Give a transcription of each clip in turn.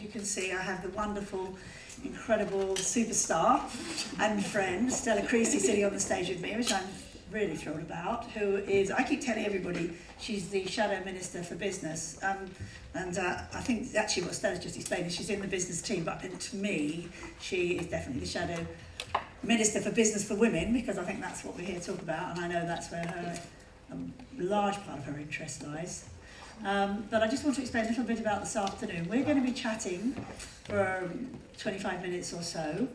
As you can see, I have the wonderful, incredible superstar and friend, Stella Creasy, sitting on the stage with me, which I'm really thrilled about, who is, I keep telling everybody, she's the Shadow Minister for Business. I think actually what Stella's just explained is she's in the business team, but to me, she is definitely the Shadow Minister for Business for Women, because I think that's what we're here to talk about, and I know that's where her, a large part of her interest lies. But I just want to explain a little bit about this afternoon. We're going to be chatting for 25 minutes or so,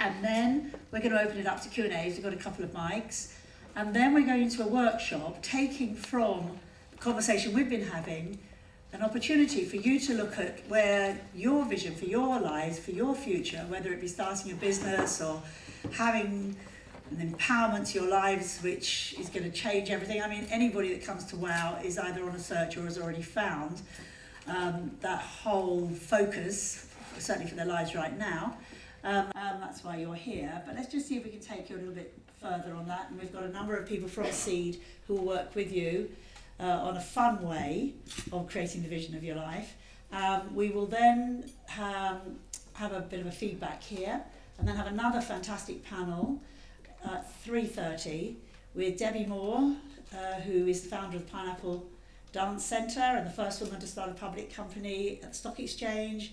and then we're going to open it up to Q&As. We've got a couple of mics, and then we're going into a workshop, taking from the conversation we've been having an opportunity for you to look at where your vision for your lives, for your future, whether it be starting a business or having an empowerment to your lives which is going to change everything. I mean, anybody that comes to WOW is either on a search or has already found that whole focus, certainly for their lives right now. That's why you're here. But let's just see if we can take you a little bit further on that. And we've got a number of people from Seed who will work with you on a fun way of creating the vision of your life. We will then have a bit of a feedback here, and then have another fantastic panel at 3:30 with Debbie Moore, who is the founder of Pineapple Dance Centre and the first woman to start a public company at the Stock Exchange.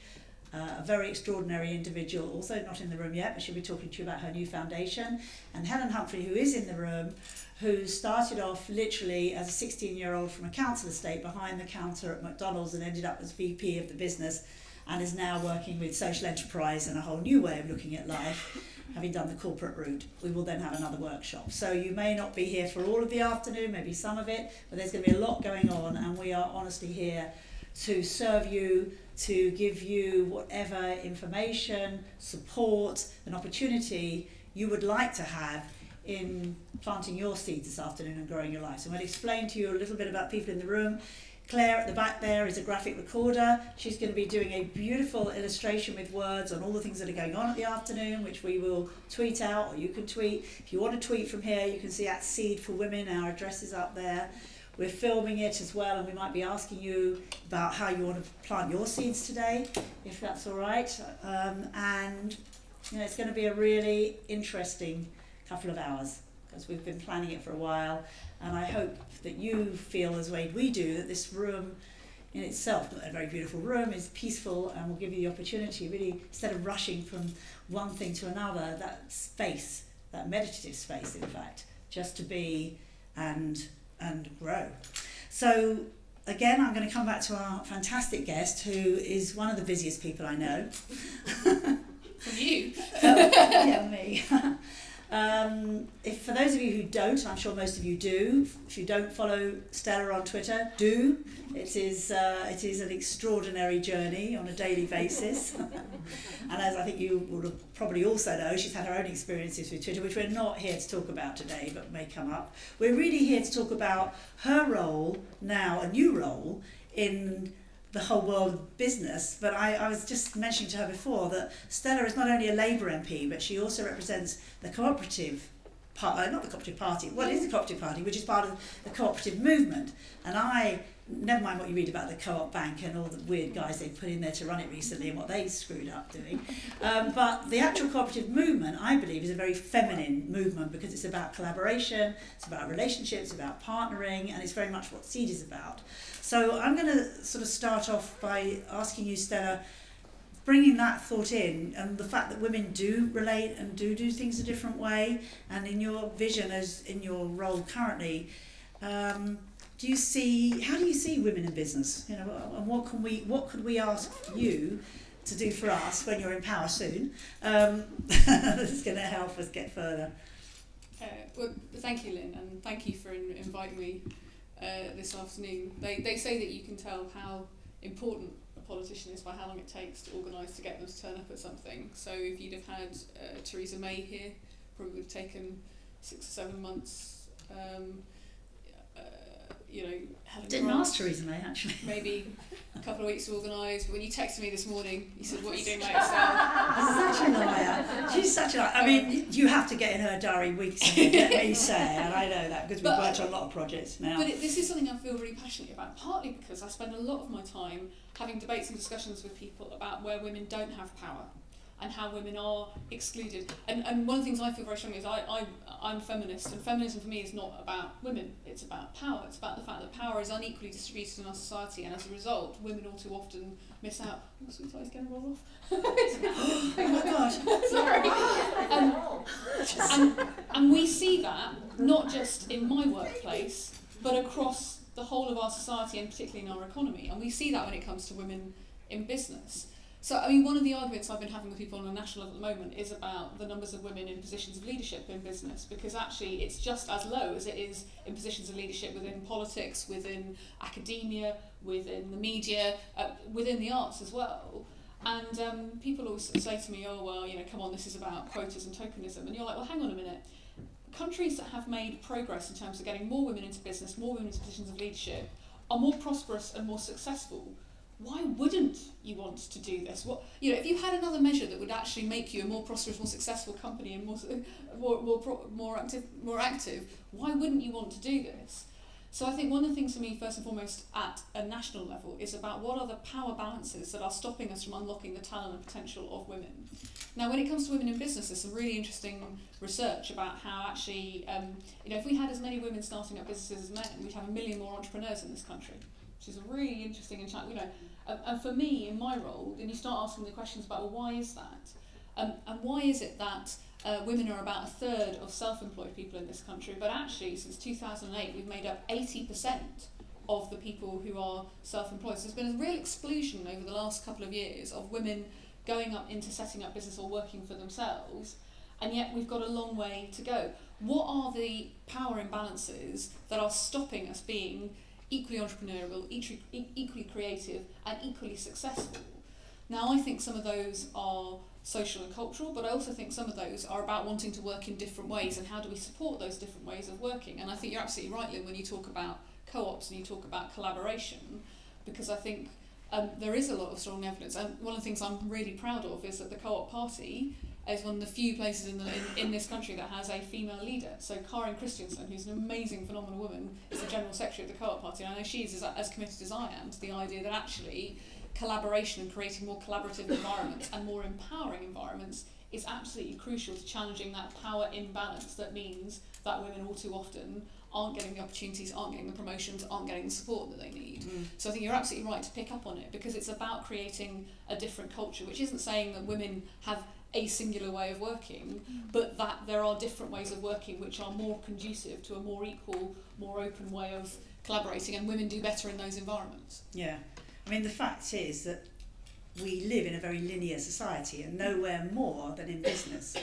A very extraordinary individual, also not in the room yet, but she'll be talking to you about her new foundation. And Helen Humphrey, who is in the room, who started off literally as a 16-year-old from a council estate behind the counter at McDonald's and ended up as VP of the business, and is now working with social enterprise and a whole new way of looking at life, having done the corporate route. We will then have another workshop. So you may not be here for all of the afternoon, maybe some of it, but there's going to be a lot going on, and we are honestly here to serve you, to give you whatever information, support, and opportunity you would like to have in planting your seeds this afternoon and growing your life. So I'm going to explain to you a little bit about people in the room. Claire at the back there is a graphic recorder. She's going to be doing a beautiful illustration with words on all the things that are going on at the afternoon, which we will tweet out, or you can tweet. If you want to tweet from here, you can see at Seed for Women, our address is up there. We're filming it as well, and we might be asking you about how you want to plant your seeds today, if that's all right. And it's going to be a really interesting couple of hours, because we've been planning it for a while, and I hope that you feel as way we do, that this room in itself, a very beautiful room, is peaceful and will give you the opportunity, really, instead of rushing from one thing to another, that space, that meditative space, in fact, just to be and grow. So again, I'm going to come back to our fantastic guest, who is one of the busiest people I know. From you? Yeah, me. If for those of you who don't, I'm sure most of you do, if you don't follow Stella on Twitter, do. It is an extraordinary journey on a daily basis. And as I think you will have probably also know, she's had her own experiences with Twitter, which we're not here to talk about today, but may come up. We're really here to talk about her role now, a new role, in the whole world of business. But I was just mentioning to her before that Stella is not only a Labour MP, but she also represents the cooperative part, not the cooperative party, well, it is the cooperative party, which is part of the cooperative movement. And never mind what you read about the Co-op Bank and all the weird guys they put in there to run it recently and what they screwed up doing. But the actual cooperative movement, I believe, is a very feminine movement, because it's about collaboration, it's about relationships, it's about partnering, and it's very much what Seed is about. So I'm going to sort of start off by asking you, Stella, bringing that thought in, and the fact that women do relate and do things a different way, and in your vision as in your role currently, how do you see women in business? And what could we ask you to do for us when you're in power soon? That's going to help us get further. Well, thank you, Lynn, and thank you for inviting me this afternoon. They say that you can tell how important a politician is by how long it takes to organise to get them to turn up at something. So if you'd have had Theresa May here, probably would have taken 6 or 7 months. Helen Didn't Grant, ask Theresa May, actually. maybe a couple of weeks to organise. But when you texted me this morning, you said, "What are you doing later, Stella?" Such a liar. She's such a liar. I mean, you have to get in her diary weeks and let me say, and I know that because we've worked on a lot of projects now. But this is something I feel really passionate about, partly because I spend a lot of my time having debates and discussions with people about where women don't have power and how women are excluded. And one of the things I feel very strongly is I'm a feminist, and feminism for me is not about women, it's about power. It's about the fact that power is unequally distributed in our society, and as a result, women all too often miss out. Oh, sweetheart, getting rolled off. Oh my God. Sorry. And we see that not just in my workplace, but across the whole of our society, and particularly in our economy. And we see that when it comes to women in business. So, I mean, one of the arguments I've been having with people on a national level at the moment is about the numbers of women in positions of leadership in business, because actually it's just as low as it is in positions of leadership within politics, within academia, within the media, within the arts as well. And people always say to me, oh, well, come on, this is about quotas and tokenism. And you're like, well, hang on a minute. Countries that have made progress in terms of getting more women into business, more women into positions of leadership, are more prosperous and more successful. Why wouldn't you want to do this? If you had another measure that would actually make you a more prosperous, more successful company and more active, why wouldn't you want to do this? So I think one of the things for me, first and foremost, at a national level, is about what are the power balances that are stopping us from unlocking the talent and potential of women. Now, when it comes to women in business, there's some really interesting research about how actually, if we had as many women starting up businesses as men, we'd have 1 million more entrepreneurs in this country, which is a really interesting and and for me, in my role, then you start asking the questions about, well, why is that? And why is it that women are about 1/3 of self-employed people in this country, but actually, since 2008, we've made up 80% of the people who are self-employed. So there's been a real explosion over the last couple of years of women going up into setting up business or working for themselves, and yet we've got a long way to go. What are the power imbalances that are stopping us being equally entrepreneurial, equally creative, and equally successful? Now, I think some of those are social and cultural, but I also think some of those are about wanting to work in different ways, and how do we support those different ways of working. And I think you're absolutely right, Lynne, when you talk about co-ops and you talk about collaboration, because I think there is a lot of strong evidence. And one of the things I'm really proud of is that the Co-op Party is one of the few places in this country that has a female leader. So Karin Christiansen, who's an amazing, phenomenal woman, is the General Secretary of the Co-op Party, and I know she's as committed as I am to the idea that actually collaboration and creating more collaborative environments and more empowering environments is absolutely crucial to challenging that power imbalance that means that women all too often aren't getting the opportunities, aren't getting the promotions, aren't getting the support that they need. So I think you're absolutely right to pick up on it, because it's about creating a different culture, which isn't saying that women have a singular way of working, but that there are different ways of working which are more conducive to a more equal, more open way of collaborating, and women do better in those environments. Yeah. I mean, the fact is that we live in a very linear society, and nowhere more than in business.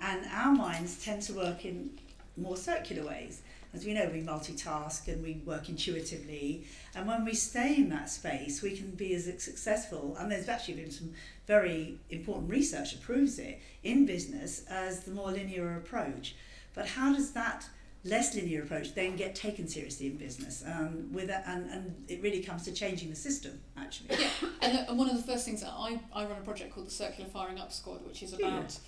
And our minds tend to work in more circular ways. As we know, we multitask and we work intuitively. And when we stay in that space, we can be as successful, and there's actually been some very important research that proves it, in business as the more linear approach. But how does that less linear approach then get taken seriously in business? And it really comes to changing the system, actually. Yeah, and one of the first things that I run a project called the Circular Firing Up Squad, which is about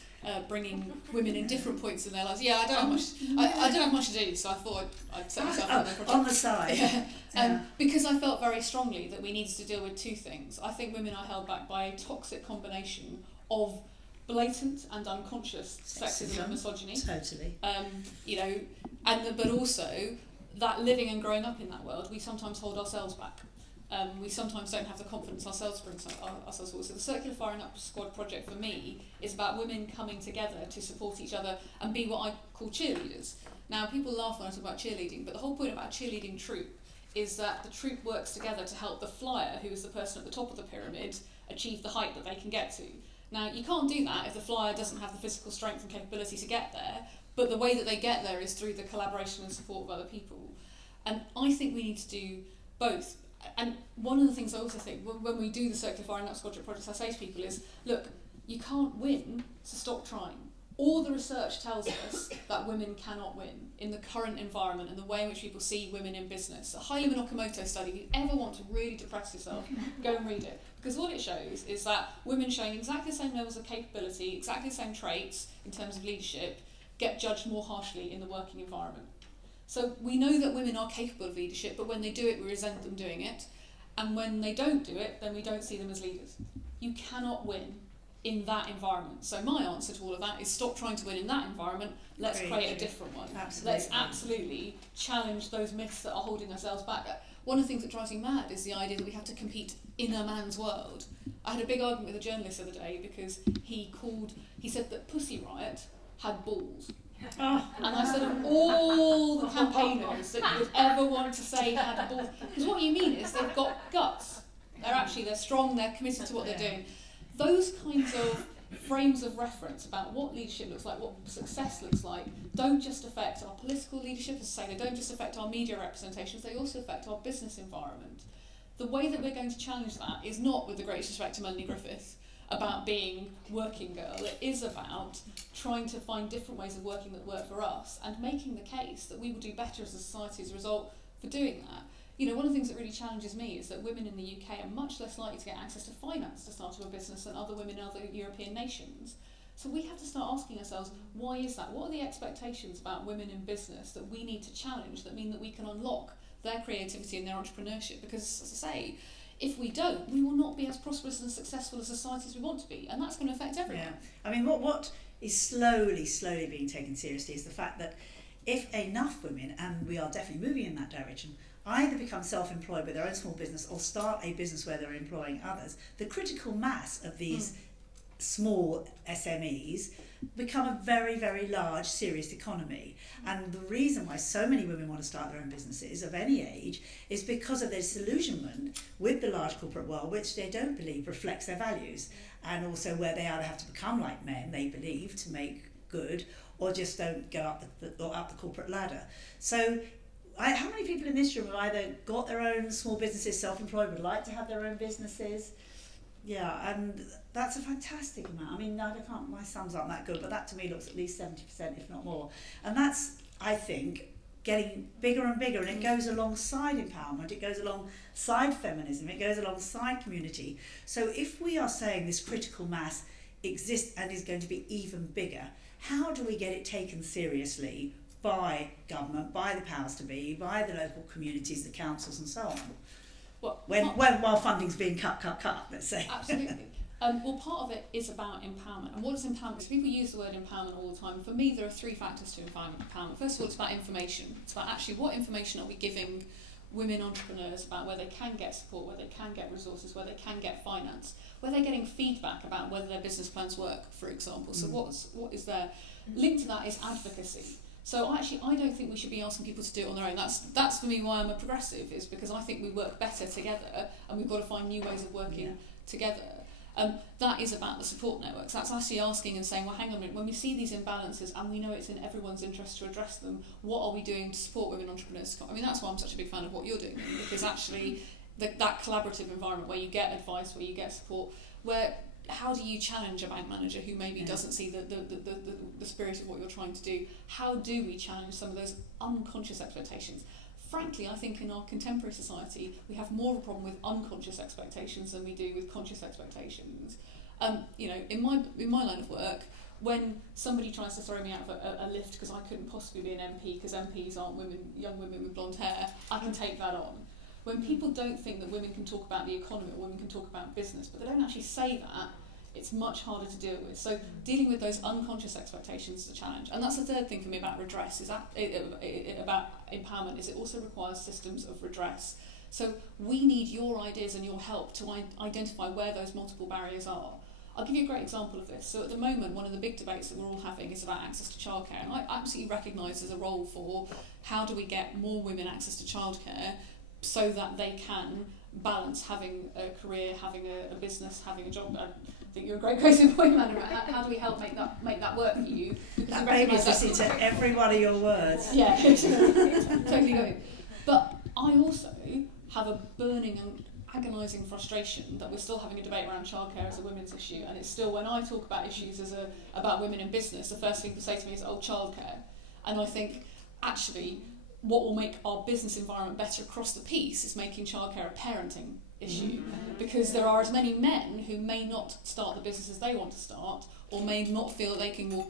bringing women in different points in their lives. Yeah, I don't have much to do, so I thought I'd set myself up on the project. On the side. Because I felt very strongly that we needed to deal with two things. I think women are held back by a toxic combination of blatant and unconscious sexism and misogyny. Totally. But also that living and growing up in that world, we sometimes hold ourselves back. We sometimes don't have the confidence ourselves to bring ourselves forward. So the Circular Firing Up Squad project for me is about women coming together to support each other and be what I call cheerleaders. Now, people laugh when I talk about cheerleading, but the whole point about a cheerleading troop is that the troop works together to help the flyer, who is the person at the top of the pyramid, achieve the height that they can get to. Now, you can't do that if the flyer doesn't have the physical strength and capability to get there, but the way that they get there is through the collaboration and support of other people. And I think we need to do both. And one of the things I also think, when we do the Circular Firing Up Squad projects, I say to people is, look, you can't win, so stop trying. all the research tells us that women cannot win in the current environment and the way in which people see women in business. A Haile Minokamoto study, if you ever want to really depress yourself, go and read it. Because what it shows is that women showing exactly the same levels of capability, exactly the same traits in terms of leadership, get judged more harshly in the working environment. So we know that women are capable of leadership, but when they do it, we resent them doing it. And when they don't do it, then we don't see them as leaders. You cannot win in that environment. So my answer to all of that is stop trying to win in that environment, let's create a different one. Absolutely. Let's absolutely challenge those myths that are holding ourselves back. One of the things that drives me mad is the idea that we have to compete in a man's world. I had a big argument with a journalist the other day because he said that Pussy Riot had balls. Oh. And I said, of all the campaigners that you would ever want to say had balls, because what you mean is they've got guts. They're strong, they're committed to what they're doing. Those kinds of frames of reference about what leadership looks like, what success looks like, don't just affect our political leadership, as I say, they don't just affect our media representations, they also affect our business environment. The way that we're going to challenge that is not, with the greatest respect to Melanie Griffith, about being working girl. It is about trying to find different ways of working that work for us and making the case that we will do better as a society as a result for doing that. You know, one of the things that really challenges me is that women in the UK are much less likely to get access to finance to start up a business than other women in other European nations. So we have to start asking ourselves, why is that? What are the expectations about women in business that we need to challenge that mean that we can unlock their creativity and their entrepreneurship? Because, as I say, if we don't, we will not be as prosperous and successful a society as we want to be, and that's going to affect everyone. Yeah. I mean, what is slowly being taken seriously is the fact that if enough women, and we are definitely moving in that direction, either become self-employed with their own small business or start a business where they're employing others, the critical mass of these small SMEs become a very, very large, serious economy. And the reason why so many women want to start their own businesses of any age is because of their disillusionment with the large corporate world, which they don't believe reflects their values, and also where they either have to become like men, they believe, to make good, or just don't go up the corporate ladder. So how many people in this room have either got their own small businesses, self-employed, would like to have their own businesses? Yeah, and that's a fantastic amount. I mean, my sums aren't that good, but that to me looks at least 70%, if not more. And that's, I think, getting bigger and bigger, and it goes alongside empowerment, it goes alongside feminism, it goes alongside community. So if we are saying this critical mass exists and is going to be even bigger, how do we get it taken seriously by government, by the powers to be, by the local communities, the councils and so on? While funding's being cut, let's say. Absolutely. Well, part of it is about empowerment. And what is empowerment? So people use the word empowerment all the time. For me, there are three factors to empowerment. First of all, it's about information. It's about actually what information are we giving women entrepreneurs about where they can get support, where they can get resources, where they can get finance, where they're getting feedback about whether their business plans work, for example. So what is there? Linked to that is advocacy. So actually, I don't think we should be asking people to do it on their own. That's for me why I'm a progressive, is because I think we work better together, and we've got to find new ways of working together. That is about the support networks. That's actually asking and saying, well, hang on a minute, when we see these imbalances and we know it's in everyone's interest to address them, what are we doing to support women entrepreneurs? I mean, that's why I'm such a big fan of what you're doing, because actually that collaborative environment where you get advice, where you get support, how do you challenge a bank manager who maybe doesn't see the spirit of what you're trying to do? How do we challenge some of those unconscious expectations? Frankly, I think in our contemporary society, we have more of a problem with unconscious expectations than we do with conscious expectations. In my line of work, when somebody tries to throw me out of a lift because I couldn't possibly be an MP because MPs aren't young women with blonde hair, I can take that on. When people don't think that women can talk about the economy or women can talk about business, but they don't actually say that, it's much harder to deal with. So dealing with those unconscious expectations is a challenge. And that's the third thing for me about redress, is about empowerment, is it also requires systems of redress. So we need your ideas and your help to identify where those multiple barriers are. I'll give you a great example of this. So at the moment, one of the big debates that we're all having is about access to childcare. And I absolutely recognise there's a role for how do we get more women access to childcare so that they can balance having a career, having a business, having a job. I think you're a great case in point, Madam. How do we help make that work for you? Because that baby's listening to every one of your words. Yeah, totally going. But I also have a burning and agonising frustration that we're still having a debate around childcare as a women's issue, and it's still, when I talk about issues about women in business, the first thing people say to me is, oh, childcare. And I think, actually, what will make our business environment better across the piece is making childcare a parenting issue, because there are as many men who may not start the businesses they want to start, or may not feel that they can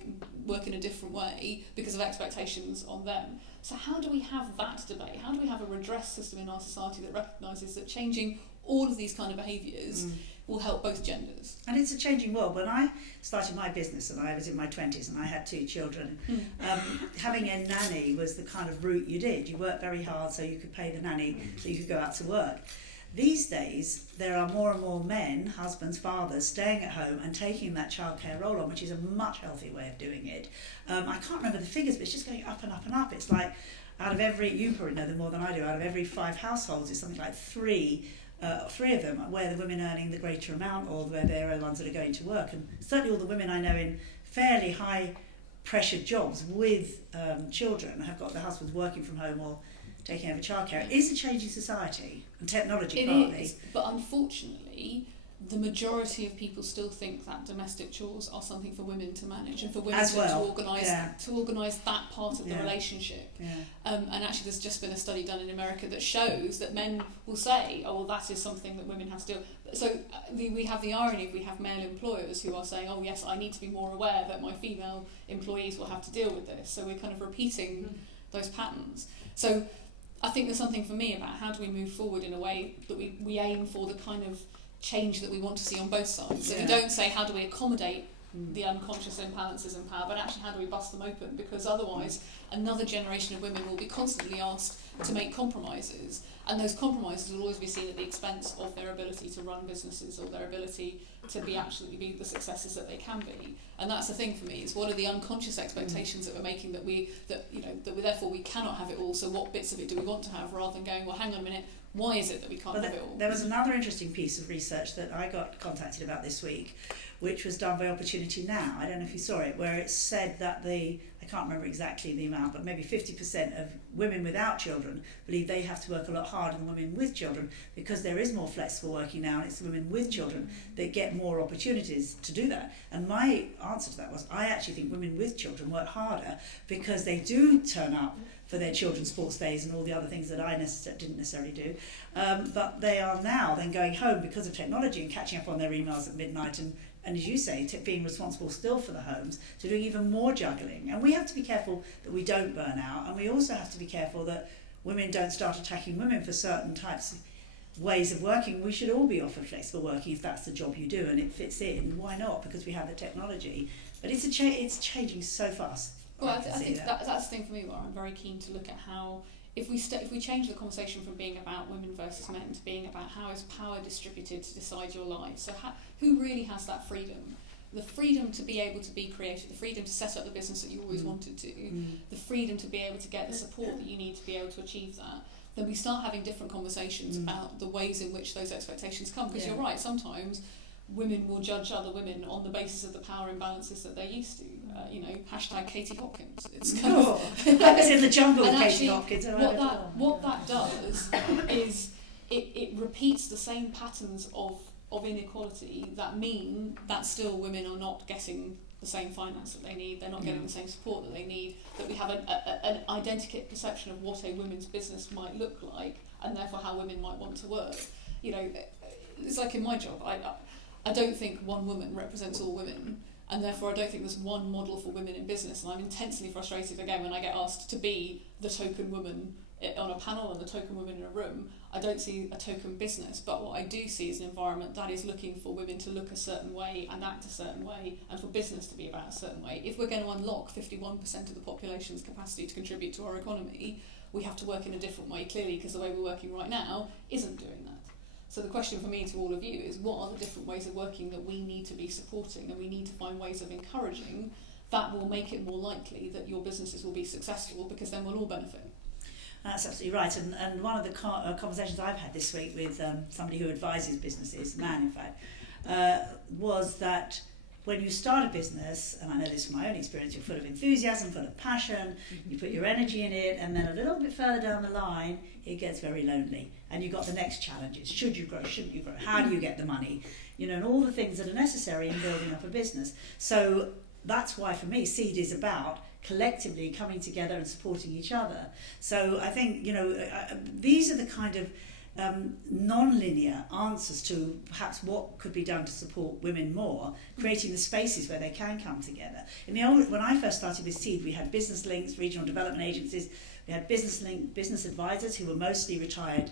work in a different way because of expectations on them. So how do we have that debate? How do we have a redress system in our society that recognises that changing all of these kind of behaviours will help both genders? And it's a changing world. When I started my business and I was in my 20s and I had 2 children, having a nanny was the kind of route you did. You worked very hard so you could pay the nanny so you could go out to work. These days, there are more and more men, husbands, fathers, staying at home and taking that childcare role on, which is a much healthier way of doing it. I can't remember the figures, but it's just going up and up and up. It's like, out of every, you probably know them more than I do, out of every 5 households, it's something like 3 of them where the women earning the greater amount, or where they're the ones that are going to work. And certainly all the women I know in fairly high pressured jobs with children have got their husbands working from home or taking over childcare. It is a changing society, and technology partly. It is, but unfortunately, the majority of people still think that domestic chores are something for women to manage and for women to organise that part of the relationship. And actually, there's just been a study done in America that shows that men will say, "Oh, well, that is something that women have to do." So we have the irony of, we have male employers who are saying, "Oh, yes, I need to be more aware that my female employees will have to deal with this." So we're kind of repeating those patterns. So I think there's something for me about how do we move forward in a way that we aim for the kind of change that we want to see on both sides. So we don't say how do we accommodate the unconscious imbalances in power, but actually how do we bust them open, because otherwise another generation of women will be constantly asked to make compromises, and those compromises will always be seen at the expense of their ability to run businesses or their ability to be the successes that they can be. And that's the thing for me, is what are the unconscious expectations that we're making that we therefore we cannot have it all, so what bits of it do we want to have, rather than going, well, hang on a minute, why is it that we can't have it all? There was another interesting piece of research that I got contacted about this week, which was done by Opportunity Now. I don't know if you saw it, where it said that I can't remember exactly the amount, but maybe 50% of women without children believe they have to work a lot harder than women with children, because there is more flexible working now, and it's the women with children that get more opportunities to do that. And my answer to that was, I actually think women with children work harder because they do turn up for their children's sports days and all the other things that I didn't necessarily do. But they are now then going home because of technology and catching up on their emails at midnight and as you say, being responsible still for the homes, to doing even more juggling. And we have to be careful that we don't burn out, and we also have to be careful that women don't start attacking women for certain types of ways of working. We should all be offered flexible working if that's the job you do and it fits in. Why not? Because we have the technology. But it's changing so fast. Well, I think that's the thing for me, where I'm very keen to look at how, if we change the conversation from being about women versus men to being about how is power distributed to decide your life. So who really has that freedom? The freedom to be able to be creative, the freedom to set up the business that you always wanted to, the freedom to be able to get the support that you need to be able to achieve that. Then we start having different conversations about the ways in which those expectations come. Because you're right, sometimes women will judge other women on the basis of the power imbalances that they're used to. Hashtag Katie Hopkins. It's kind of I was in the jungle with Katie actually, Hopkins. What that does is it repeats the same patterns of inequality that mean that still women are not getting the same finance that they need, they're not getting the same support that they need, that we have an identical perception of what a women's business might look like, and therefore how women might want to work. It's like in my job, I don't think one woman represents all women, and therefore I don't think there's one model for women in business, and I'm intensely frustrated again when I get asked to be the token woman on a panel and the token woman in a room. I don't see a token business, but what I do see is an environment that is looking for women to look a certain way and act a certain way, and for business to be about a certain way. If we're going to unlock 51% of the population's capacity to contribute to our economy, we have to work in a different way, clearly, because the way we're working right now isn't doing that. So the question for me to all of you is, what are the different ways of working that we need to be supporting, and we need to find ways of encouraging that will make it more likely that your businesses will be successful, because then we'll all benefit. That's absolutely right. And one of the conversations I've had this week with somebody who advises businesses, a man in fact, was that when you start a business, and I know this from my own experience, you're full of enthusiasm, full of passion, you put your energy in it, and then a little bit further down the line, it gets very lonely. And you've got the next challenges. Should you grow? Shouldn't you grow? How do you get the money? You know, and all the things that are necessary in building up a business. So that's why, for me, Seed is about collectively coming together and supporting each other. So I think, you know, these are the kind of non-linear answers to perhaps what could be done to support women more, creating the spaces where they can come together. When I first started with Seed, we had business links, regional development agencies, we had business advisors who were mostly retired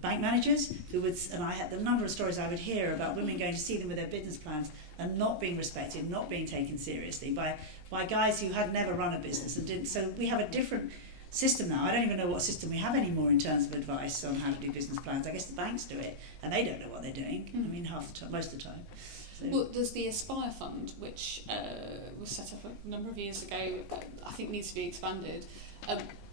bank managers who would, and I had the number of stories I would hear about women going to see them with their business plans and not being respected, not being taken seriously by guys who had never run a business and didn't. So we have a different system now. I don't even know what system we have anymore in terms of advice on how to do business plans. I guess the banks do it, and they don't know what they're doing. I mean, half the time, most of the time. So. Well, there's the Aspire Fund, which was set up a number of years ago. I think needs to be expanded.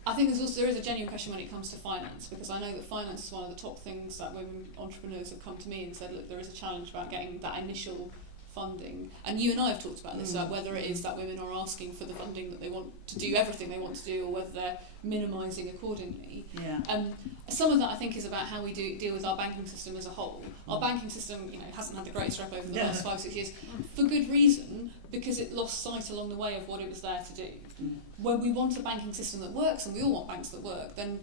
I think there is a genuine question when it comes to finance, because I know that finance is one of the top things that women entrepreneurs have come to me and said, look, there is a challenge about getting that initial funding. And you and I have talked about this, about whether it is that women are asking for the funding that they want to do everything they want to do, or whether they're minimising accordingly. Yeah. Some of that, I think, is about how we deal with our banking system as a whole. Our banking system, you know, hasn't had the greatest rep over the last 5-6 years, for good reason, because it lost sight along the way of what it was there to do. When we want a banking system that works, and we all want banks that work, then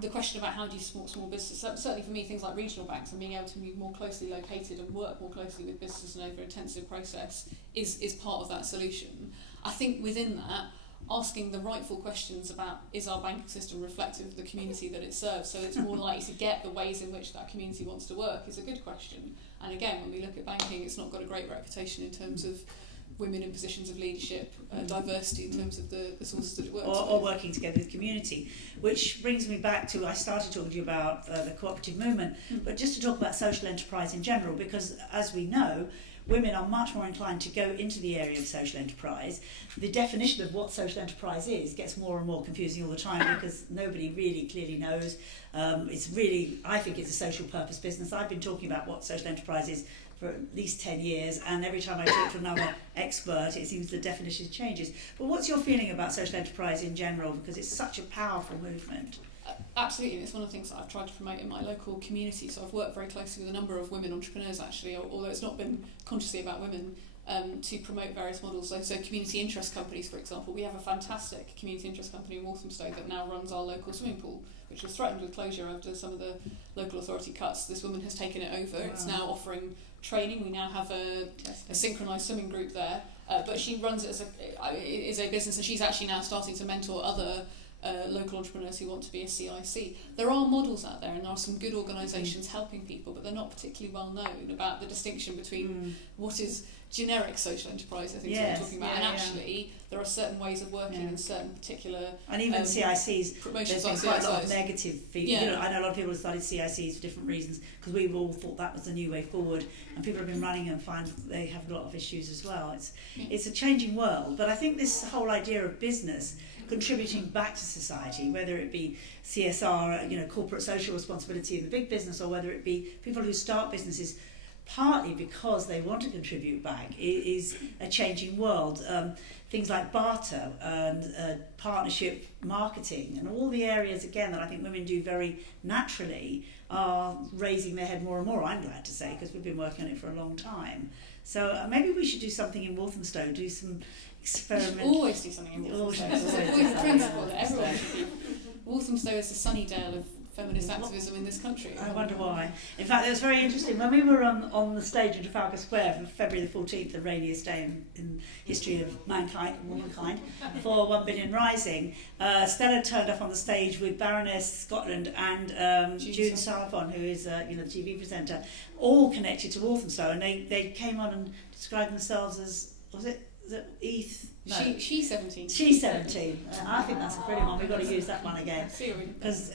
the question about how do you support small businesses, certainly for me, things like regional banks and being able to be more closely located and work more closely with businesses in an over-intensive process is part of that solution. I think within that, asking the rightful questions about, is our banking system reflective of the community that it serves, so it's more likely to get the ways in which that community wants to work, is a good question. And again, when we look at banking, it's not got a great reputation in terms of women in positions of leadership, diversity in terms of the sources that it works with. Or working together with community, which brings me back to, I started talking to you about the cooperative movement, but just to talk about social enterprise in general, because as we know, women are much more inclined to go into the area of social enterprise. The definition of what social enterprise is gets more and more confusing all the time because nobody really clearly knows. It's really, I think it's a social purpose business. I've been talking about what social enterprise is for at least 10 years, and every time I talk to another expert, it seems the definition changes. But what's your feeling about social enterprise in general? Because it's such a powerful movement. Absolutely, and it's one of the things that I've tried to promote in my local community. So I've worked very closely with a number of women entrepreneurs, actually, although it's not been consciously about women, to promote various models. So community interest companies, for example. We have a fantastic community interest company in Walthamstow that now runs our local swimming pool, which was threatened with closure after some of the local authority cuts. This woman has taken it over. Wow. It's now offering training. We now have a synchronised swimming group there, but she runs it as a business, and she's actually now starting to mentor other local entrepreneurs who want to be a CIC. There are models out there, and there are some good organisations helping people, but they're not particularly well known about the distinction between what is generic social enterprise, I think is what we're talking about, and actually there are certain ways of working in certain particular and even CICs, there's been quite a lot of negative feedback. You know, I know a lot of people have started CICs for different reasons because we all thought that was the new way forward, and people have been running and find they have a lot of issues as well. It's a changing world, but I think this whole idea of business contributing back to society, whether it be CSR, you know, corporate social responsibility in the big business, or whether it be people who start businesses partly because they want to contribute back, is a changing world. Things like barter and partnership marketing and all the areas, again, that I think women do very naturally are raising their head more and more, I'm glad to say, because we've been working on it for a long time. So maybe we should do something in Walthamstow, do some experiment. We should always do something in Walthamstow. It's always a principle that everyone should do. Walthamstow is the Sunnydale of feminist activism in this country. I wonder why. In fact, it was very interesting. When we were on the stage in Trafalgar Square for February the 14th, the rainiest day in history of womankind, for 1 Billion Rising, Stella turned up on the stage with Baroness Scotland and June Sarpon, who is the TV presenter, all connected to Walthamstow, and they came on and described themselves as, was it ETH? No. She's 17. She's 17. I think that's a brilliant one. We've got to use that one again. Because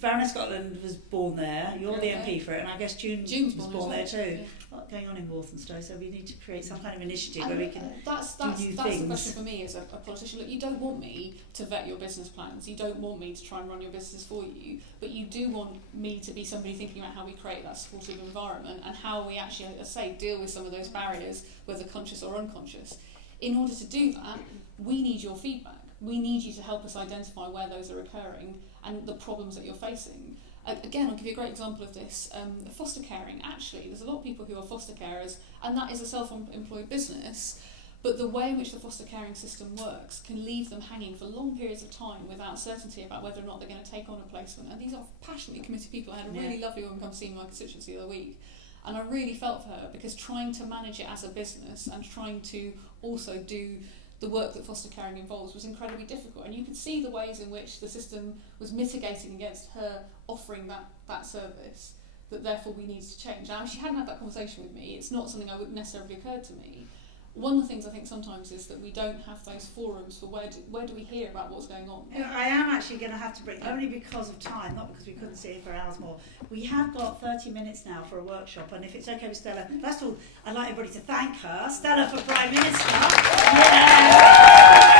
Baroness Scotland was born there. You're the MP for it, and I guess June was born there too. Yeah. A lot going on in Walthamstow, so we need to create some kind of initiative And where we can that's do new the things. question for me as a politician. Look, you don't want me to vet your business plans. You don't want me to try and run your business for you. But you do want me to be somebody thinking about how we create that supportive environment and how we actually, as I say, deal with some of those barriers, whether conscious or unconscious. In order to do that, we need your feedback. We need you to help us identify where those are occurring and the problems that you're facing. Again, I'll give you a great example of this. Foster caring, actually, there's a lot of people who are foster carers, and that is a self-employed business, but the way in which the foster caring system works can leave them hanging for long periods of time without certainty about whether or not they're going to take on a placement. And these are passionately committed people. I had a really lovely woman come see me in my constituency the other week, and I really felt for her, because trying to manage it as a business and trying to also do the work that foster caring involves was incredibly difficult, and you could see the ways in which the system was mitigating against her offering that service, that therefore we needed to change. Now, if she hadn't had that conversation with me, it's not something that would necessarily occurred to me. One of the things I think sometimes is that we don't have those forums for where do we hear about what's going on. I am actually going to have to bring, only because of time, not because we couldn't see it for hours more. We have got 30 minutes now for a workshop, and if it's okay with Stella, first of all, I'd like everybody to thank her, Stella for Prime Minister. Yeah.